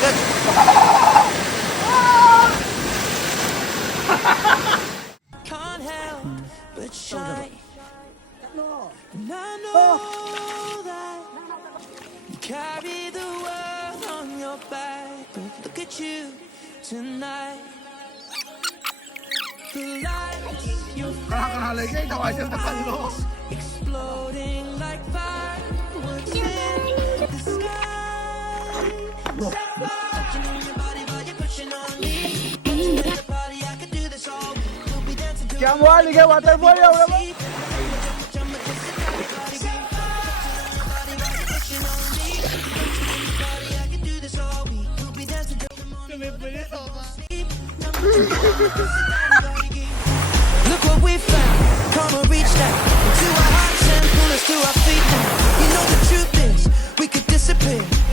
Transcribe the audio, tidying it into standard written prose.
like a. Can't help but shy. And I know that you carry the world on your back, but look at you tonight. The lights, your face exploding like fireworks in the sky. Touching on your body while you're pushing on me. Touching at the party, I could do this all week. We'll be dancing till क्या हुआ लिखे waterfall या उड़ा Look what we found. Come on, reach down to our hearts and pull us to our feet now. You know the truth is we could disappear.